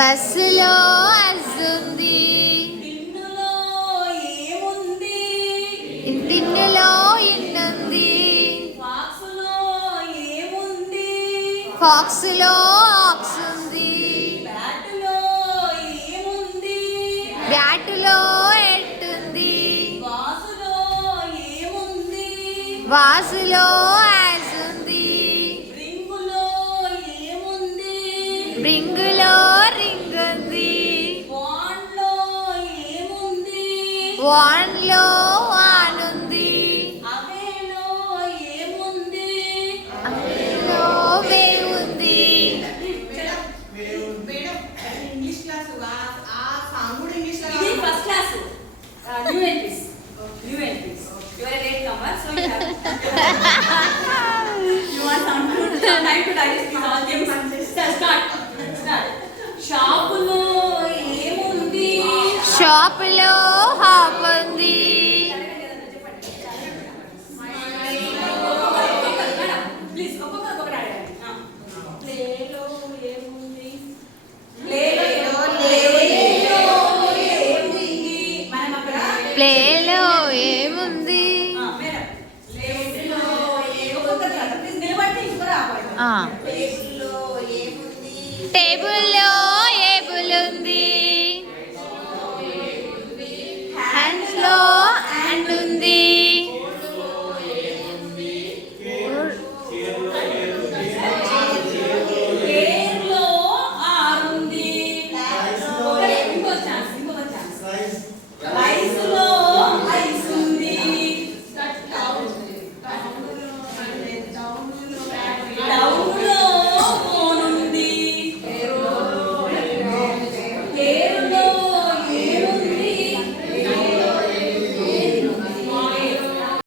బస్సులో అస్సుంది. టిన్నులో ఇన్నుంది. ఫాక్స్లో ఆక్స్ ఉంది. బ్యాటులో ఎట్టుంది. వాసులో యాస్ ఉంది. బ్రింగులో రింగ్ ఉంది. వాన్లో వాన్ ఉంది. అవేలో వేవ్ ఉంది. షాపులో హాప్ ఉంది. ప్లేలో ఏముంది. టేబుల్